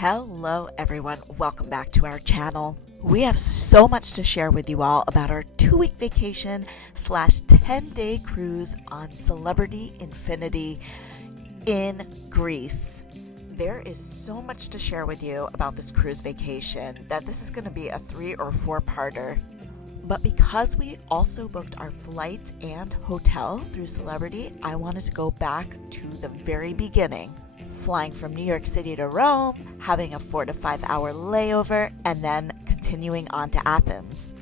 Hello everyone, welcome back to our channel. We have so much to share with you all about our 2-week vacation / 10-day cruise on Celebrity Infinity in Greece. There is so much to share with you about this cruise vacation that this is going to be a 3 or 4-parter. But because we also booked our flight and hotel through Celebrity, I wanted to go back to the very beginning. Flying from New York City to Rome, having a 4 to 5 hour layover, and then continuing on to Athens.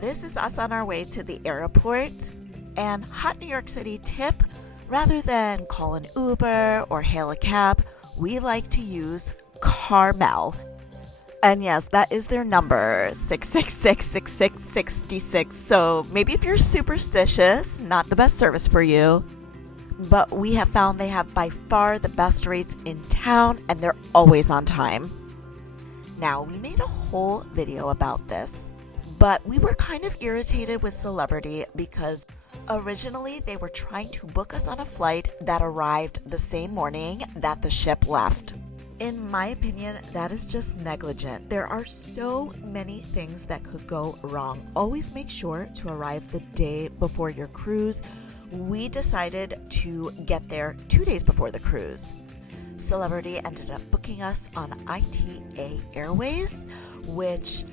This is us on our way to the airport, and hot New York City tip, rather than call an Uber or hail a cab, we like to use Carmel. And yes, that is their number, 666-6666. So maybe if you're superstitious, not the best service for you. But we have found they have by far the best rates in town, and they're always on time. Now, we made a whole video about this, but we were kind of irritated with Celebrity because originally they were trying to book us on a flight that arrived the same morning that the ship left. In my opinion, that is just negligent. There are so many things that could go wrong. Always make sure to arrive the day before your cruise. We decided to get there 2 days before the cruise. Celebrity ended up booking us on ITA Airways, which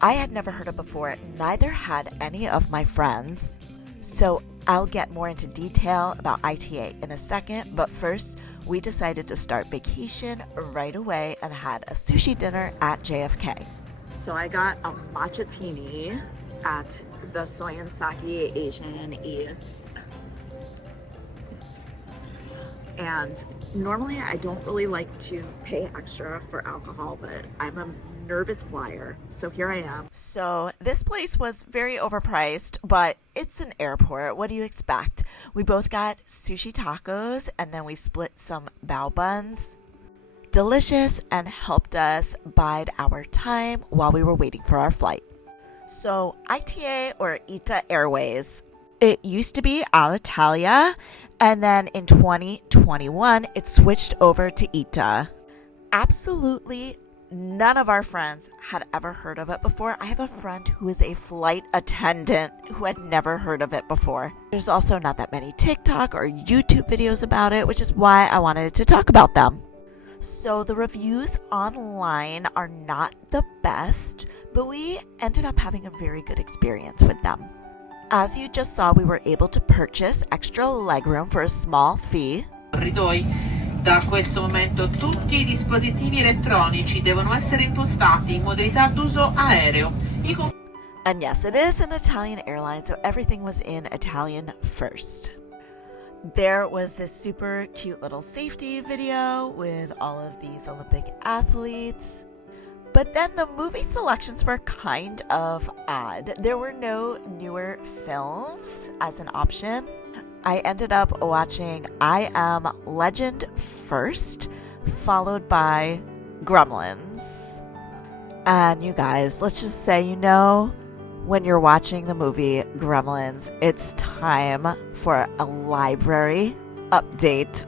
I had never heard of before. Neither had any of my friends. So I'll get more into detail about ITA in a second, but first we decided to start vacation right away and had a sushi dinner at JFK. So I got a matcha-tini at the Soy and Sake Asian Eats. And normally I don't really like to pay extra for alcohol, but I'm a nervous flyer, so here I am. So this place was very overpriced, but it's an airport. What do you expect? We both got sushi tacos, and then we split some bao buns. Delicious, and helped us bide our time while we were waiting for our flight. So ITA or ITA Airways. It used to be Alitalia, and then in 2021, it switched over to ITA. Absolutely none of our friends had ever heard of it before. I have a friend who is a flight attendant who had never heard of it before. There's also not that many TikTok or YouTube videos about it, which is why I wanted to talk about them. So the reviews online are not the best, but we ended up having a very good experience with them. As you just saw, we were able to purchase extra legroom for a small fee. Da questo momento tutti I dispositivi elettronici devono essere impostati in modalità d'uso aereo. And yes, it is an Italian airline, so everything was in Italian first. There was this super cute little safety video with all of these Olympic athletes. But then the movie selections were kind of odd. There were no newer films as an option. I ended up watching I Am Legend first, followed by Gremlins. And you guys, let's just say, when you're watching the movie Gremlins, it's time for a library update.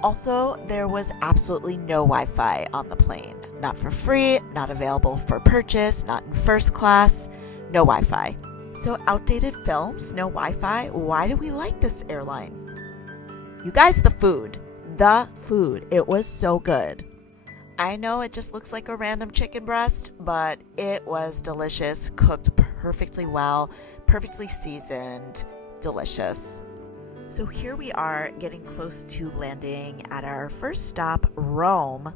Also, there was absolutely no Wi-Fi on the plane. Not for free, not available for purchase, not in first class, no Wi-Fi. So outdated films, no Wi-Fi. Why do we like this airline? You guys, the food. It was so good. I know it just looks like a random chicken breast, but it was delicious, cooked perfectly well, perfectly seasoned, delicious. So here we are getting close to landing at our first stop, Rome.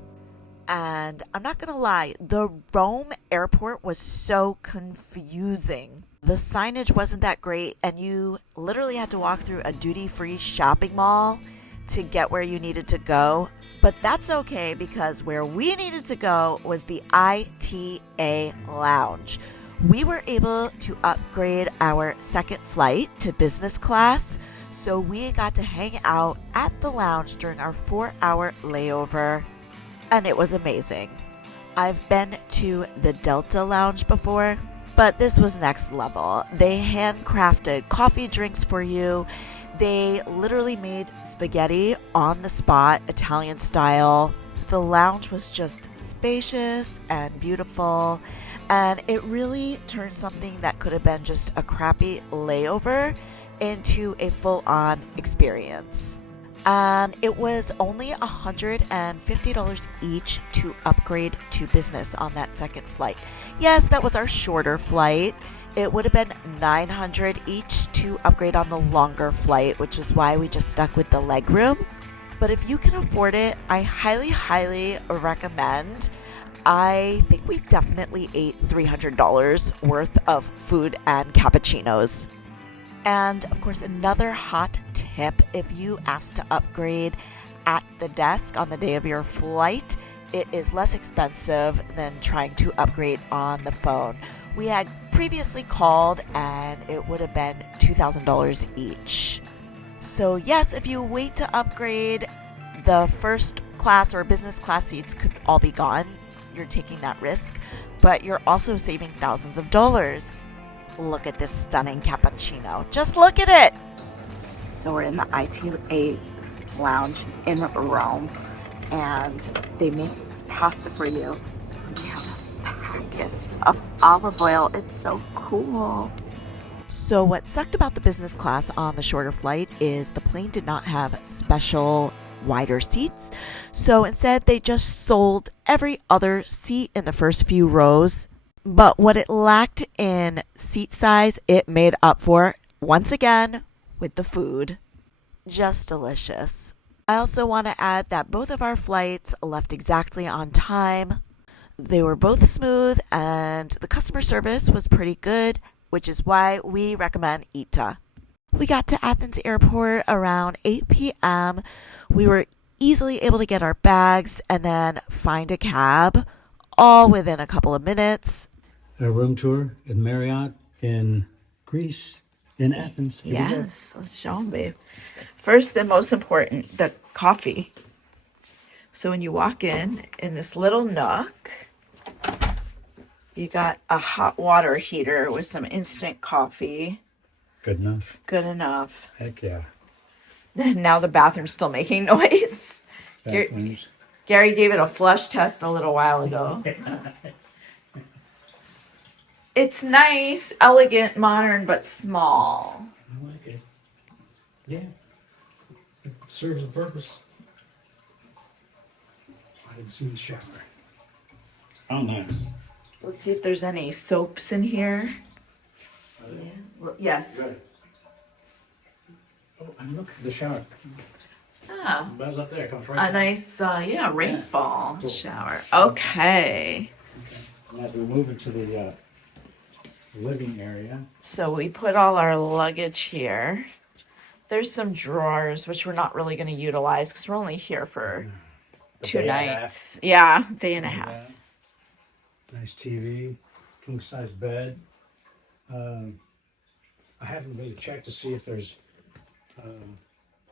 And I'm not gonna lie, the Rome airport was so confusing. The signage wasn't that great, and you literally had to walk through a duty-free shopping mall to get where you needed to go. But that's okay, because where we needed to go was the ITA lounge. We were able to upgrade our second flight to business class, so we got to hang out at the lounge during our 4-hour layover, and it was amazing. I've been to the Delta lounge before, but this was next level. They handcrafted coffee drinks for you. They literally made spaghetti on the spot, Italian style. The lounge was just spacious and beautiful, and it really turned something that could have been just a crappy layover into a full-on experience. And it was only $150 each to upgrade to business on that second flight. Yes, that was our shorter flight. It would have been $900 each to upgrade on the longer flight, which is why we just stuck with the legroom. But if you can afford it, I highly recommend. I think we definitely ate $300 worth of food and cappuccinos. And of course, another hot tip, if you ask to upgrade at the desk on the day of your flight, it is less expensive than trying to upgrade on the phone. We had previously called and it would have been $2,000 each. So yes, if you wait to upgrade, the first class or business class seats could all be gone. You're taking that risk, but you're also saving thousands of dollars. Look at this stunning cappuccino. Just look at it. So we're in the ITA lounge in Rome, and they make this pasta for you. They have packets of olive oil. It's so cool. So what sucked about the business class on the shorter flight is the plane did not have special wider seats. So instead they just sold every other seat in the first few rows. But what it lacked in seat size, it made up for once again with the food. Just delicious. I also want to add that both of our flights left exactly on time. They were both smooth and the customer service was pretty good, which is why we recommend ITA. We got to Athens airport around 8 p.m. We were easily able to get our bags and then find a cab, all within a couple of minutes. A room tour at Marriott in Greece, in Athens. Yes, let's show them, babe. First and most important, the coffee. So when you walk in this little nook, you got a hot water heater with some instant coffee. Good enough. Good enough. Heck yeah. Now the bathroom's still making noise. Bathrooms. Gary gave it a flush test a little while ago. It's nice, elegant, modern, but small. I like it. Yeah. It serves a purpose. I didn't see the shower. Oh, nice. Let's see if there's any soaps in here. Yes. Good. Oh, and look, the shower. Ah, Buzz up there, comes right a down. nice, rainfall Cool. shower. Okay. And as we move into the living area. So we put all our luggage here. There's some drawers, which we're not really going to utilize because we're only here for A 2 day and a half. nights. Yeah, day and a half. Yeah. Nice TV, king size bed. I haven't really checked to see if there's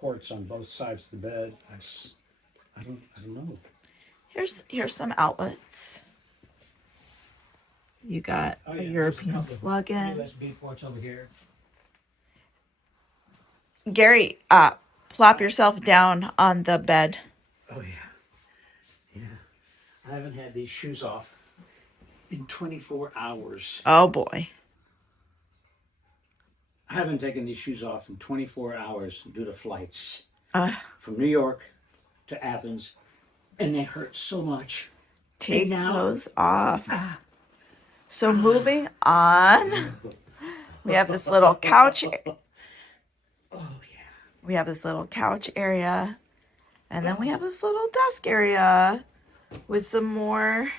ports on both sides of the bed. I don't know. Here's some outlets. You got Oh, a yeah, European there's a couple of plug-in. USB ports over here. Gary, plop yourself down on the bed. Oh yeah, yeah. I haven't had these shoes off in 24 hours. Oh boy. I haven't taken these shoes off in 24 hours due to flights Uh, from New York to Athens, and they hurt so much. take And now- those off. So moving on, we have this little couch. Oh yeah. We have this little couch area, and then we have this little desk area with some more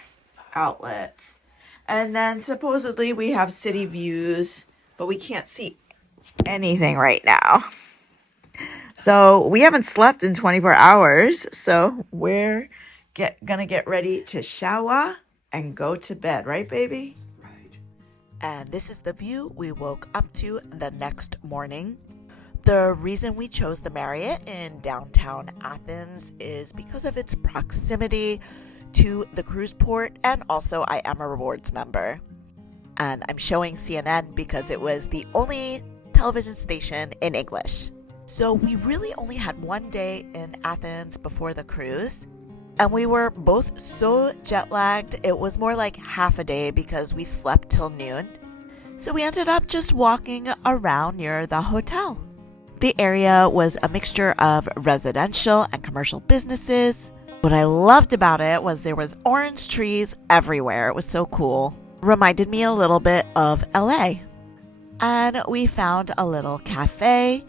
outlets. And then supposedly we have city views, but we can't see anything right now. So we haven't slept in 24 hours, so we're gonna get ready to shower and go to bed, right, baby? Right. And this is the view we woke up to the next morning. The reason we chose the Marriott in downtown Athens is because of its proximity to the cruise port, and also I am a rewards member. And I'm showing CNN because it was the only television station in English. So we really only had one day in Athens before the cruise. and we were both so jet lagged, it was more like half a day because we slept till noon. So we ended up just walking around near the hotel. The area was a mixture of residential and commercial businesses. What I loved about it was there was orange trees everywhere. It was so cool. Reminded me a little bit of LA. And we found a little cafe,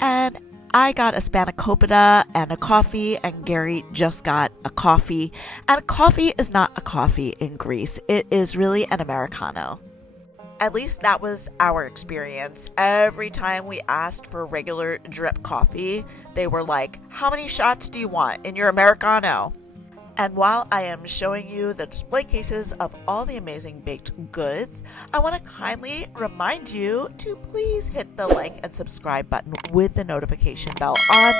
and I got a spanakopita and a coffee, and Gary just got a coffee. And coffee is not a coffee in Greece. It is really an Americano. At least that was our experience. Every time we asked for regular drip coffee, they were like, "How many shots do you want in your Americano?" And while I am showing you the display cases of all the amazing baked goods, I want to kindly remind you to please hit the like and subscribe button with the notification bell on.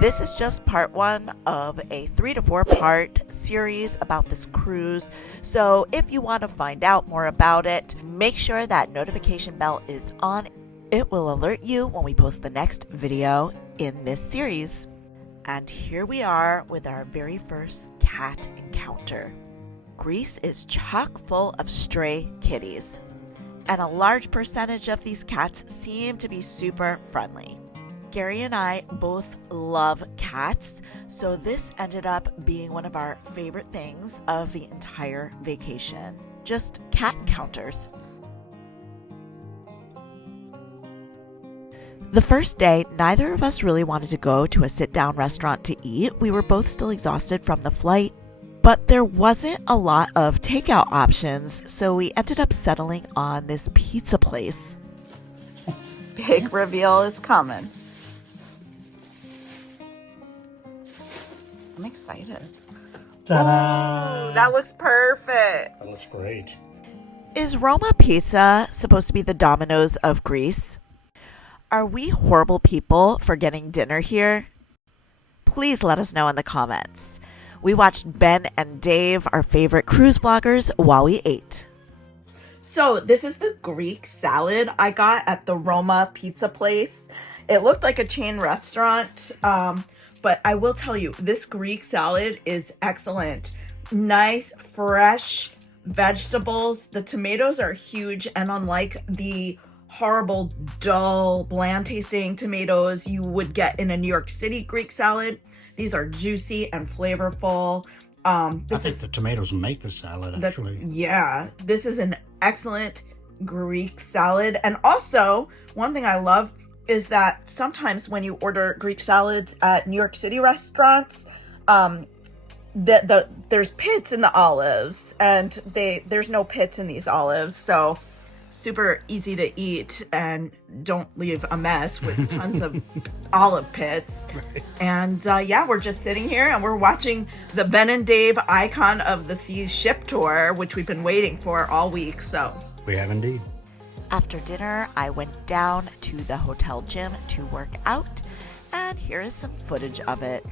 This is just part 1 of a 3 to 4 part series about this cruise. So if you want to find out more about it, make sure that notification bell is on. It will alert you when we post the next video in this series. And here we are with our very first cat encounter. Greece is chock full of stray kitties, and a large percentage of these cats seem to be super friendly. Gary and I both love cats, so this ended up being one of our favorite things of the entire vacation. Just cat encounters. The first day, neither of us really wanted to go to a sit-down restaurant to eat. We were both still exhausted from the flight, but there wasn't a lot of takeout options, so we ended up settling on this pizza place. Big reveal is coming. I'm excited. Ta-da! Ooh, that looks perfect. That looks great. Is Roma pizza supposed to be the Domino's of Greece? Are we horrible people for getting dinner here? Please let us know in the comments. We watched Ben and Dave, our favorite cruise vloggers, while we ate. So this is the Greek salad I got at the Roma pizza place. It looked like a chain restaurant, but I will tell you, this Greek salad is excellent. Nice, fresh vegetables. The tomatoes are huge, and unlike the horrible, dull, bland-tasting tomatoes you would get in a New York City Greek salad, these are juicy and flavorful. I think the tomatoes make the salad, actually. Yeah, this is an excellent Greek salad. And also, one thing I love is that sometimes when you order Greek salads at New York City restaurants, there's pits in the olives, and there's no pits in these olives, so super easy to eat and don't leave a mess with tons of olive pits. Right. And yeah, we're just sitting here and we're watching the Ben and Dave Icon of the Seas ship tour, which we've been waiting for all week. So we have indeed. After dinner, I went down to the hotel gym to work out, and here is some footage of it.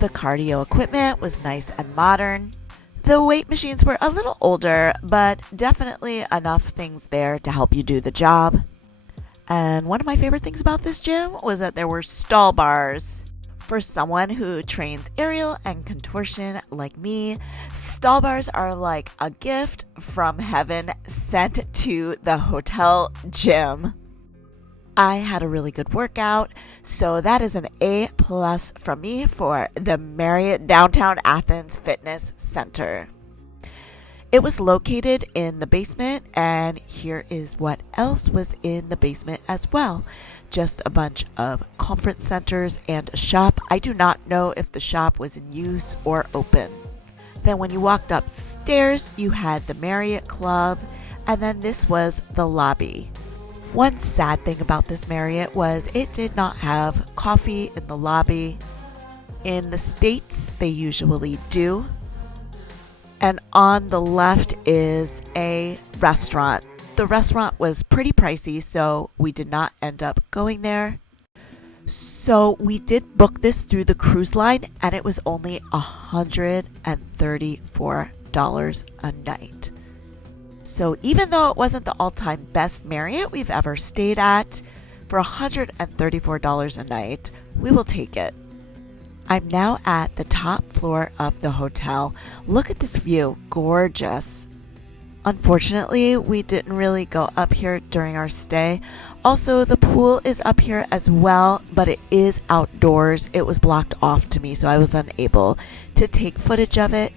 The cardio equipment was nice and modern. The weight machines were a little older, but definitely enough things there to help you do the job. And one of my favorite things about this gym was that there were stall bars. For someone who trains aerial and contortion like me, stall bars are like a gift from heaven sent to the hotel gym. I had a really good workout, so that is an A+ from me for the Marriott Downtown Athens Fitness Center. It was located in the basement, and here is what else was in the basement as well. Just a bunch of conference centers and a shop. I do not know if the shop was in use or open. Then when you walked upstairs, you had the Marriott Club, and then this was the lobby. One sad thing about this Marriott was it did not have coffee in the lobby. In the States, they usually do. And on the left is a restaurant. The restaurant was pretty pricey, so we did not end up going there. So we did book this through the cruise line, and it was only $134 a night. So even though it wasn't the all-time best Marriott we've ever stayed at, for $134 a night, we will take it. I'm now at the top floor of the hotel. Look at this view, gorgeous. Unfortunately, we didn't really go up here during our stay. Also, the pool is up here as well, but it is outdoors. It was blocked off to me, so I was unable to take footage of it.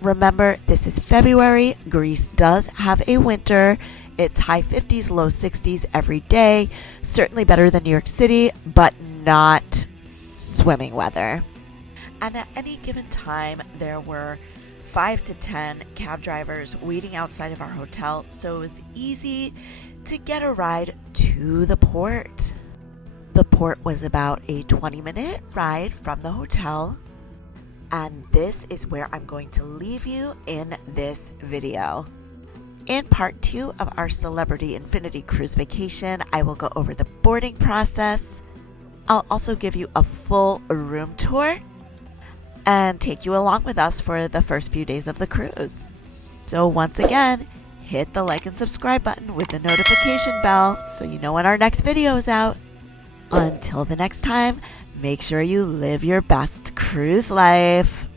Remember, this is February. Greece does have a winter. It's high 50s, low 60s every day. Certainly better than New York City, but not swimming weather. And at any given time, there were 5 to 10 cab drivers waiting outside of our hotel, so it was easy to get a ride to the port. The port was about a 20-minute ride from the hotel, and this is where I'm going to leave you in this video. In part 2 of our Celebrity Infinity Cruise vacation, I will go over the boarding process. I'll also give you a full room tour and take you along with us for the first few days of the cruise. So once again, hit the like and subscribe button with the notification bell so you know when our next video is out. Until the next time, make sure you live your best cruise life.